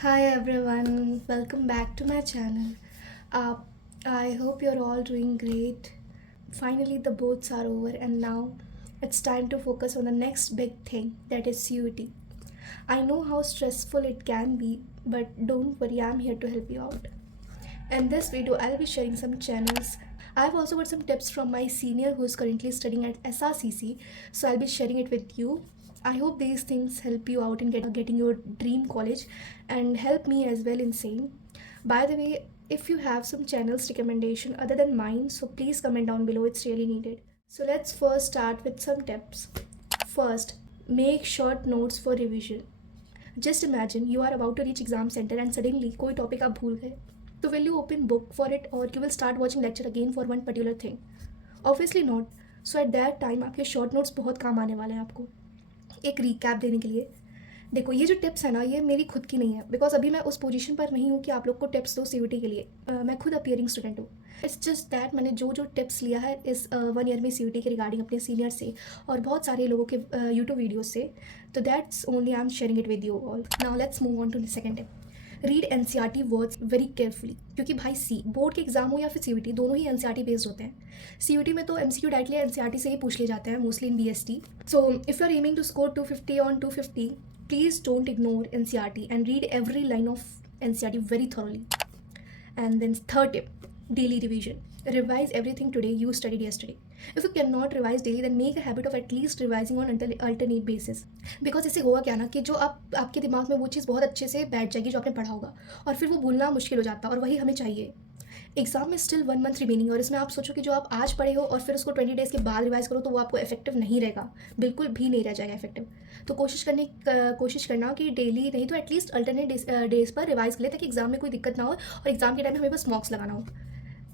Hi everyone, welcome back to my channel. Uh, I hope you're all doing great. Finally, the boats are over, and now it's time to focus on the next big thing, that is CUT. I know how stressful it can be, but don't worry, I'm here to help you out. In this video, I'll be sharing some channels. I've also got some tips from my senior who's currently studying at SRCC, so I'll be sharing it with you. I hope these things help you out in getting your dream college and help me as well in same. By the way, if you have some channels recommendation other than mine, so please comment down below, it's really needed. So let's first start with some tips. First, make short notes for revision. Just imagine you are about to reach exam center and suddenly कोई topic आप भूल गए. So will you open book for it or you will start watching lecture again for one particular thing? Obviously not. So at that time आपके short notes बहुत काम आने वाले हैं आपको एक recap देने के लिए. देखो ये जो टिप्स है ना ये मेरी खुद की नहीं है बिकॉज अभी मैं उस पोजीशन पर नहीं हूँ कि आप लोग को टिप्स दो CUT के लिए. मैं खुद अपियरिंग स्टूडेंट हूँ. इट्स जस्ट दैट मैंने जो जो टिप्स लिया है इस 1 ईयर में CUT के रिगार्डिंग अपने सीनियर से और बहुत सारे लोगों के यूट्यूब वीडियोज से. तो that's only I am sharing it with you all. Now let's move on to the second tip. Read NCERT words very carefully क्योंकि भाई बोर्ड के एग्जाम हो या फिर CUT दोनों ही NCERT बेस्ड होते हैं. CUT में तो MCQ डायरेक्टली NCERT से ही पूछ लिए जाते हैं mostly in BST. So if you are aiming to score 250 on 250, please don't ignore NCERT and read every line of NCERT very thoroughly. And then third tip, daily revision. Revise everything today you studied yesterday. If you cannot revise daily, then make a habit of at least revising on alternate basis. Because इससे होगा क्या ना कि जो आपके दिमाग में वो चीज़ बहुत अच्छे से बैठ जाएगी जो आपने पढ़ा होगा और फिर वो भूलना मुश्किल हो जाता है और वही हमें चाहिए. एग्जाम में स्टिल 1 मंथ रिमेनिंग और इसमें आप सोचो कि जो आप आज पढ़े हो और फिर उसको 20 डेज़ के बाद रिवाइज करो तो वो आपको इफेक्टिव नहीं रहेगा, बिल्कुल भी नहीं रह जाएगा इफेक्टिव. तो कोशिश करना कि डेली नहीं तो एटलीस्ट अल्टरनेट डेज पर रिवाइज कर ले ताकि एग्जाम में कोई दिक्कत ना हो और एग्जाम के टाइम में हमें बस मॉक्स लगाना हो.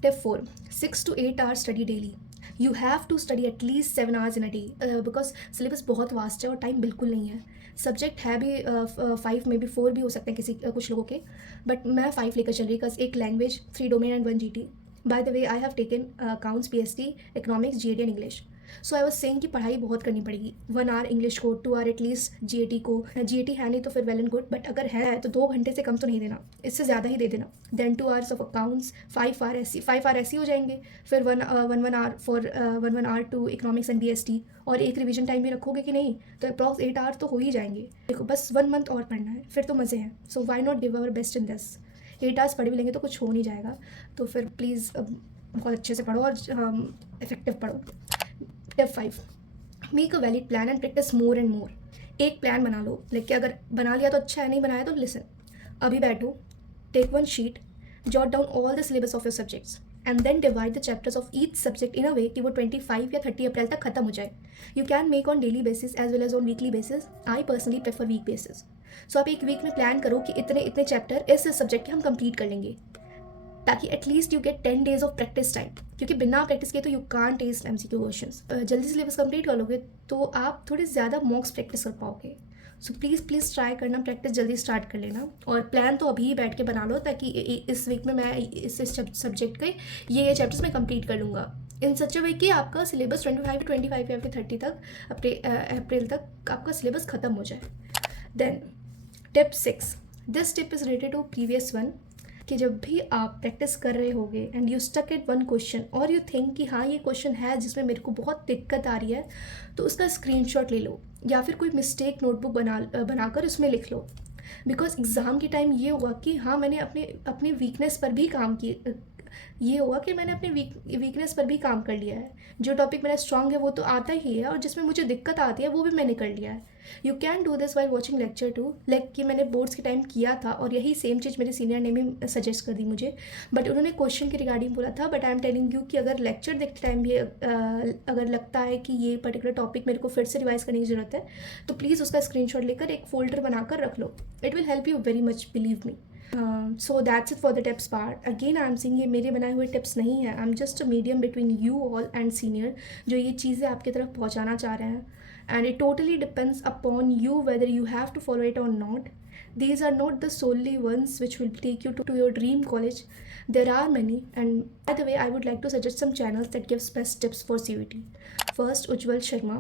Tip 4, 6 to 8 hours study daily. You have to study at least 7 hours in a day because syllabus बहुत वास्ट है और टाइम बिल्कुल नहीं है. सब्जेक्ट है भी 5 में भी 4 भी हो सकते हैं कुछ लोगों के, बट मैं 5 लेकर चल रही बिकॉज एक language 3 domain and 1 GT. By the way I have taken accounts PST economics GAT and English. So I was saying कि पढ़ाई बहुत करनी पड़ेगी. 1 आवर इंग्लिश को, 2 आवर एटलीस्ट GAT को. GAT है नहीं तो फिर वेल एंड गुड, बट अगर है तो 2 घंटे से कम तो नहीं देना, इससे ज़्यादा ही दे देना. Then 2 hours of accounts, 5 hour ऐसी हो जाएंगे. फिर one hour to economics and BST और एक रिवीजन टाइम भी रखोगे कि नहीं तो अप्रॉक्स 8 आवर तो हो ही जाएंगे. देखो बस 1 मंथ और पढ़ना है फिर तो मज़े हैं. So why not give our best in this. 8 hours पढ़ भी लेंगे तो कुछ हो नहीं जाएगा. तो फिर प्लीज़ बहुत अच्छे से पढ़ो और इफेक्टिव पढ़ो. Tip 5, make a valid plan and practice more and more. एक प्लान बना लो, लाइक अगर बना लिया तो अच्छा है, नहीं बनाया तो लिसन. अभी बैठो, take one sheet, jot down all the syllabus of your subjects and then divide the chapters of each subject in a way कि वो 25 या 30 अप्रैल तक खत्म हो जाए. You can make on daily basis as well as on weekly basis. I personally prefer week basis. So आप एक week में प्लान करो कि इतने इतने चैप्टर इस सब्जेक्ट के हम कंप्लीट कर लेंगे ताकि at least you get 10 days of practice time. क्योंकि बिना प्रैक्टिस किए तो you can't test MCQ questions. जल्दी सिलेबस कंप्लीट कर लोगे तो आप थोड़े ज़्यादा मॉक्स प्रैक्टिस कर पाओगे. सो प्लीज़ ट्राई करना, प्रैक्टिस जल्दी स्टार्ट कर लेना और प्लान तो अभी ही बैठ के बना लो ताकि इस वीक में मैं इस सब्जेक्ट के ये चैप्टर्स मैं कंप्लीट कर लूँगा इन सच अ वे कि आपका सिलेबस 25 या फिर 30 तक अप्रैल तक आपका सिलेबस ख़त्म हो जाए. Then tip 6, this tip is related to previous one. कि जब भी आप प्रैक्टिस कर रहे होगे and you stuck at one question और यू थिंक कि हाँ ये क्वेश्चन है जिसमें मेरे को बहुत दिक्कत आ रही है, तो उसका स्क्रीनशॉट ले लो या फिर कोई मिस्टेक नोटबुक बनाकर उसमें लिख लो. बिकॉज एग्ज़ाम के टाइम ये होगा कि हाँ मैंने अपने वीकनेस पर भी काम किया, ये होगा कि मैंने अपने वीकनेस पर भी काम कर लिया है. जो टॉपिक मेरा स्ट्रांग है वो तो आता ही है और जिसमें मुझे दिक्कत आती है वो भी मैंने कर लिया है. You can do this while watching lecture to, like कि मैंने बोर्ड्स के टाइम किया था और यही सेम चीज़ मेरे सीनियर ने भी सजेस्ट कर दी मुझे, बट उन्होंने क्वेश्चन के रिगार्डिंग बोला था. But I am telling you कि अगर लेक्चर देखते टाइम भी अगर लगता है कि ये पर्टिकुलर टॉपिक मेरे को फिर से रिवाइज करने की ज़रूरत है तो प्लीज़ उसका स्क्रीनशॉट लेकर एक फोल्डर बनाकर रख लो. It will help you very much, believe me. So that's it for the tips part. Again I am saying ये मेरे बनाए हुए टिप्स नहीं है. I am just a medium between you all and senior जो ये चीज़ें आपकी तरफ पहुँचाना चाह रहे हैं. And it totally depends upon you whether you have to follow it or not. These are not the solely ones which will take you to your dream college. There are many, and by the way I would like to suggest some channels that gives best tips for CUT. First, Ujjwal Sharma,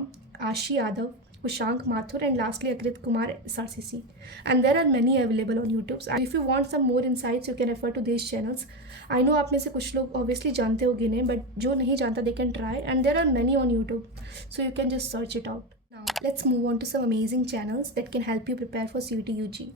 Ashi Yadav, Ushank Mathur, and lastly Akrit Kumar SRCC. And there are many available on YouTube. So if you want some more insights, you can refer to these channels. I know आप में से कुछ लोग obviously जानते हो गिने, but जो नहीं जानता they can try, and there are many on YouTube, so you can just search it out. Now let's move on to some amazing channels that can help you prepare for CUET UG.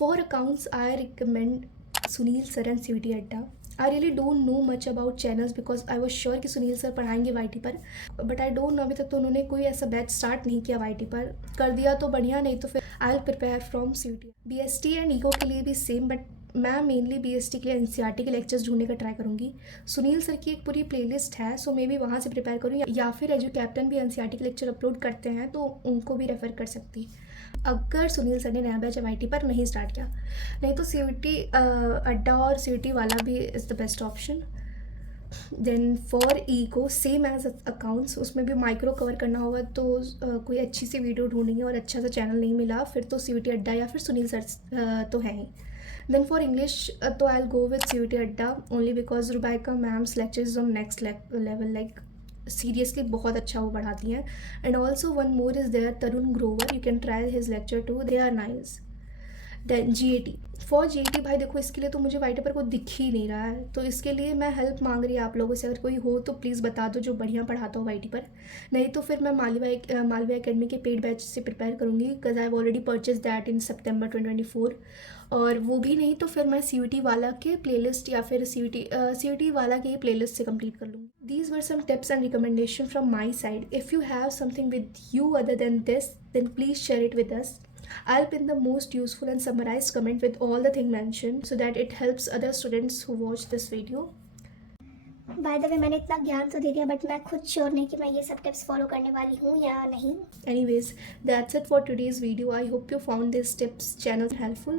For accounts, I recommend Sunil Sir and CUET Adda. I really don't know much about channels because I was sure कि Sunil sir पढ़ाएंगे Y पर, but I don't know अभी तक तो उन्होंने कोई ऐसा batch start नहीं किया वाई पर. कर दिया तो बढ़िया, नहीं तो फिर I will prepare from CUET. BST and eco के लिए भी सेम, बट मैं मेनली BST के लिए NCERT के लेक्चर्स ढूंढने का ट्राई करूँगी. सुनील सर की एक पूरी प्लेलिस्ट है, सो मे बी वहाँ से प्रिपेयर करूँ, या फिर एजू कैप्टन भी NCERT के लेक्चर अपलोड करते हैं तो उनको भी रेफ़र कर सकती अगर सुनील सर ने नया बैच MIT पर नहीं स्टार्ट किया. नहीं तो CUET अड्डा और CUET वाला भी is the best option. Then for eco same as accounts, उसमें भी माइक्रो कवर करना होगा तो कोई अच्छी सी वीडियो ढूंढेंगे और अच्छा सा चैनल नहीं मिला फिर तो CUET अड्डा या फिर सुनील सर तो है ही. देन फॉर इंग्लिश तो I will go with CUET Adda only because Rubaika ma'am's lectures on next level, like seriously बहुत अच्छा वो पढ़ाती हैं. And also one more is there Tarun Grover, you can try his lecture too, they are nice. Then GAT, for GAT भाई देखो इसके लिए तो मुझे वाइट पर कोई दिख ही नहीं रहा है, तो इसके लिए मैं हेल्प मांग रही हूँ आप लोगों से. अगर कोई हो तो प्लीज़ बता दो जो बढ़िया पढ़ाता हो वाइट पर. नहीं तो फिर मैं मालवा एकेडमी के पेड बैच से प्रिपेयर करूँगी because I have already purchase that in September 2024. और वो भी नहीं तो फिर मैं CUET वाला के प्लेलिस्ट या फिर CUET वाला के ही प्लेलिस्ट से कंप्लीट कर लूँगी. These were some tips and recommendation from my side. If you have something with you other than this, then please share it with us. I'll pin the most useful and summarized comment with all the things mentioned so that it helps other students who watch this video. By the way मैंने इतना ज्ञान तो दे दिया but मैं खुद sure नहीं कि मैं ये सब टिप्स फॉलो करने वाली हूँ या नहीं. Anyways, that's it for today's video. I hope you found these tips channel helpful.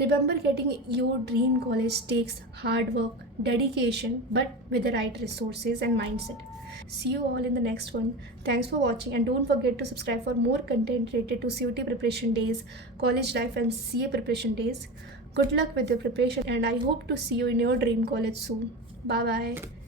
Remember, getting your dream college takes hard work, dedication, but with the right resources and mindset. See you all in the next one. Thanks for watching and don't forget to subscribe for more content related to CUET preparation days, college life and CA preparation days. Good luck with your preparation and I hope to see you in your dream college soon. Bye bye.